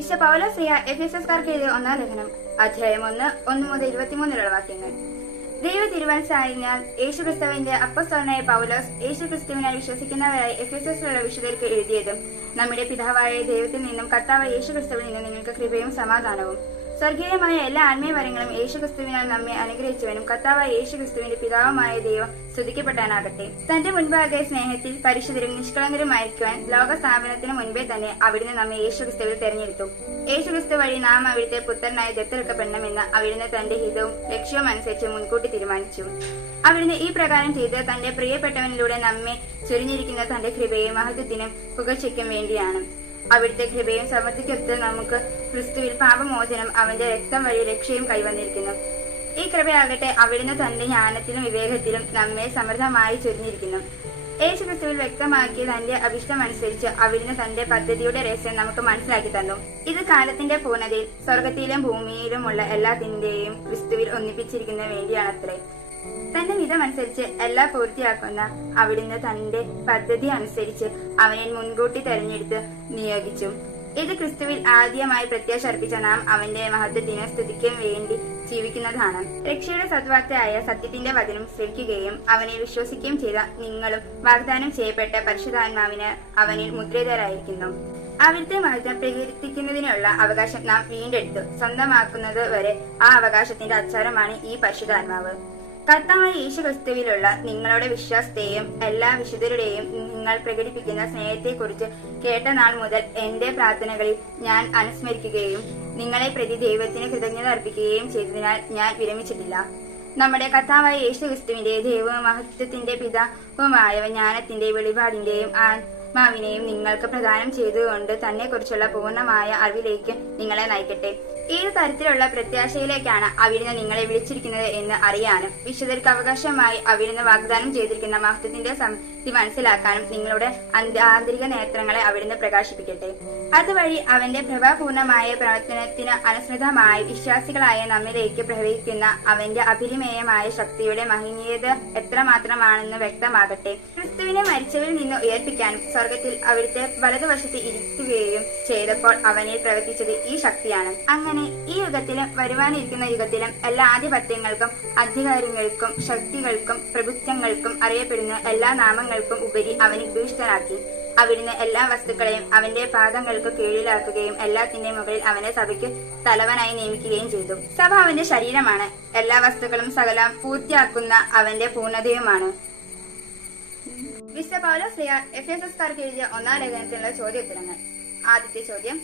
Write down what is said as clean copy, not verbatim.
വിശുദ്ധ പൗലോസ് എഫെസോസ്കാർക്ക് എഴുതിയ 1-ാം ലേഖനം അധ്യായം 1 മുതൽ 23 വാക്യങ്ങൾ. ദൈവ തിരുമനസ്സായതിനാൽ യേശുക്രിസ്തുവിന്റെ അപ്പോസ്തലനായ പൗലോസ് യേശുക്രിസ്തുവിനായി വിശ്വസിക്കുന്നവരായി എഫെസോസിലുള്ള വിശുദ്ധർക്ക് എഴുതിയതും, നമ്മുടെ പിതാവായ ദൈവത്തിൽ നിന്നും കർത്താവായ യേശുക്രിസ്തുവിൽ നിന്നും നിങ്ങൾക്ക് കൃപയും സമാധാനവും. സ്വർഗീയമായ എല്ലാ ആത്മീയ വരങ്ങളും യേശുക്രിസ്തുവിനാൽ നമ്മെ അനുഗ്രഹിച്ചവനും കർത്താവായ യേശുക്രിസ്തുവിന്റെ പിതാവുമായ ദൈവം സ്തുതിക്കപ്പെടാനാകട്ടെ. തന്റെ മുൻപാകെ സ്നേഹത്തിൽ പരിശുദ്ധരും നിഷ്കളങ്കരുമായിരിക്കുവാൻ ലോക സ്ഥാപനത്തിന് മുൻപേ തന്നെ അവിടുന്ന് നമ്മെ യേശുക്രിസ്തുവിൽ തെരഞ്ഞെടുത്തു. യേശുക്രിസ്തു വഴി നാം അവിടുത്തെ പുത്രനായി ദത്തെടുക്കപ്പെടണമെന്ന് അവിടുന്ന് തന്റെ ഹിതവും ലക്ഷ്യവും അനുസരിച്ച് മുൻകൂട്ടി തീരുമാനിച്ചു. അവിടുന്ന് ഈ പ്രകാരം ചെയ്ത് തന്റെ പ്രിയപ്പെട്ടവനിലൂടെ നമ്മെ ചൊരിഞ്ഞിരിക്കുന്ന തന്റെ കൃപയും മഹത്വത്തിനും പുകഴ്ചയ്ക്കും വേണ്ടിയാണ്. അവിടുത്തെ കൃപയും സമൃദ്ധിക്കൊത്ത് നമുക്ക് ക്രിസ്തുവിൽ പാപമോചനം അവന്റെ രക്തം വഴി രക്ഷയും കൈവന്നിരിക്കുന്നു. ഈ കൃപയാകട്ടെ അവിടുന്ന് തന്റെ ജ്ഞാനത്തിലും വിവേകത്തിലും നമ്മെ സമൃദ്ധമായി ചൊരിഞ്ഞിരിക്കുന്നു. യേശു ക്രിസ്തുവിൽ വ്യക്തമാക്കിയ തന്റെ അഭിഷ്ടമനുസരിച്ച് അവിടുന്ന് തന്റെ പദ്ധതിയുടെ രഹസ്യം നമുക്ക് മനസ്സിലാക്കി തന്നു. ഇത് കാലത്തിന്റെ പൂർണ്ണതയിൽ സ്വർഗത്തിലും ഭൂമിയിലുമുള്ള എല്ലാത്തിന്റെയും ക്രിസ്തുവിൽ ഒന്നിപ്പിച്ചിരിക്കുന്നതിന് വേണ്ടിയാണത്രേ. തന്റെ ഹിതമനുസരിച്ച് എല്ലാം പൂർത്തിയാക്കുന്ന അവിടുന്ന് തന്റെ പദ്ധതി അനുസരിച്ച് അവനെ മുൻകൂട്ടി തെരഞ്ഞെടുത്ത് നിയോഗിച്ചു. ഇത് ക്രിസ്തുവിൽ ആദ്യമായി പ്രത്യാശ അർപ്പിച്ച നാം അവന്റെ മഹത്വത്തിനും സ്തുതിക്കും വേണ്ടി ജീവിക്കുന്നതാണ്. രക്ഷയുടെ സദ്വാർത്തയായ സത്യത്തിന്റെ വചനം ശ്രവിക്കുകയും അവനെ വിശ്വസിക്കുകയും ചെയ്ത നിങ്ങളും വാഗ്ദാനം ചെയ്യപ്പെട്ട പരിശുദ്ധാത്മാവിന് അവനിൽ മുദ്രിതരായിരിക്കുന്നു. അവിടുത്തെ മഹത്വം പ്രകീർത്തിക്കുന്നതിനുള്ള അവകാശം നാം വീണ്ടെടുത്തു സ്വന്തമാക്കുന്നത് വരെ ആ അവകാശത്തിന്റെ അച്ചാരമാണ് ഈ പരിശുദ്ധാത്മാവ്. കർത്താവായ യേശുക്രിസ്തുവിലുള്ള നിങ്ങളുടെ വിശ്വാസത്തെയും എല്ലാ വിശുദ്ധരുടെയും നിങ്ങൾ പ്രകടിപ്പിക്കുന്ന സ്നേഹത്തെക്കുറിച്ച് കേട്ട നാൾ മുതൽ എന്റെ പ്രാർത്ഥനകളിൽ ഞാൻ അനുസ്മരിക്കുകയും നിങ്ങളെ പ്രതി ദൈവത്തിന് കൃതജ്ഞത അർപ്പിക്കുകയും ചെയ്തതിനാൽ ഞാൻ വിരമിച്ചിട്ടില്ല. നമ്മുടെ കർത്താവായ യേശുക്രിസ്തുവിന്റെ ദൈവവും മഹത്വത്തിന്റെ പിതാവുമായ ജ്ഞാനത്തിന്റെ വെളിപാടിന്റെയും ആത്മാവിനെയും നിങ്ങൾക്ക് പ്രദാനം ചെയ്തുകൊണ്ട് തന്നെ കുറിച്ചുള്ള പൂർണ്ണമായ അറിവിലേക്ക് നിങ്ങളെ നയിക്കട്ടെ. ഏത് തരത്തിലുള്ള പ്രത്യാശയിലേക്കാണ് അവിടുന്ന് നിങ്ങളെ വിളിച്ചിരിക്കുന്നത് എന്ന് അറിയാനും വിശുദ്ധർക്ക് അവകാശമായി അവിടുന്ന് വാഗ്ദാനം ചെയ്തിരിക്കുന്ന മഹത്വത്തിന്റെ സമൃദ്ധി മനസ്സിലാക്കാനും നിങ്ങളുടെ ആന്തരിക നേത്രങ്ങളെ അവിടുന്ന് പ്രകാശിപ്പിക്കട്ടെ. അതുവഴി അവന്റെ പ്രഭാപൂർണമായ പ്രവർത്തനത്തിന് അനുസൃതമായി വിശ്വാസികളായ നമ്മിലേക്ക് പ്രവഹിക്കുന്ന അവന്റെ അപരിമേയമായ ശക്തിയുടെ മഹനീയത എത്രമാത്രമാണെന്ന് വ്യക്തമാകട്ടെ. ക്രിസ്തുവിനെ മരിച്ചവരിൽ നിന്ന് ഉയർപ്പിക്കാനും സ്വർഗത്തിൽ അവിടുത്തെ വലതുവശത്ത് ഇരുത്തുകയും ചെയ്തപ്പോൾ അവനിൽ പ്രവർത്തിച്ചത് ഈ ശക്തിയാണ്. അങ്ങനെ ഈ യുഗത്തിലും വരുവാനിരിക്കുന്ന യുഗത്തിലും എല്ലാ ആധിപത്യങ്ങൾക്കും അധികാരങ്ങൾക്കും ശക്തികൾക്കും പ്രഭുത്വങ്ങൾക്കും അറിയപ്പെടുന്ന എല്ലാ നാമങ്ങൾക്കും ഉപരി അവനെ ദുഷ്ടനാക്കി. അവിടുന്ന് എല്ലാ വസ്തുക്കളെയും അവന്റെ പാദങ്ങൾക്ക് കീഴിലാക്കുകയും എല്ലാത്തിന്റെ മുകളിൽ അവനെ സഭയ്ക്ക് തലവനായി നിയമിക്കുകയും ചെയ്തു. സഭ അവന്റെ ശരീരമാണ്. എല്ലാ വസ്തുക്കളും സകലം പൂർത്തിയാക്കുന്ന അവന്റെ പൂർണ്ണതയുമാണ്. വിശുദ്ധ പൗലോസ് എഫെസോസ്കാർക്ക് എഴുതിയ 1-ാം ലേഖനത്തിലുള്ള ചോദ്യോത്തരങ്ങൾ. ആദ്യത്തെ ചോദ്യം: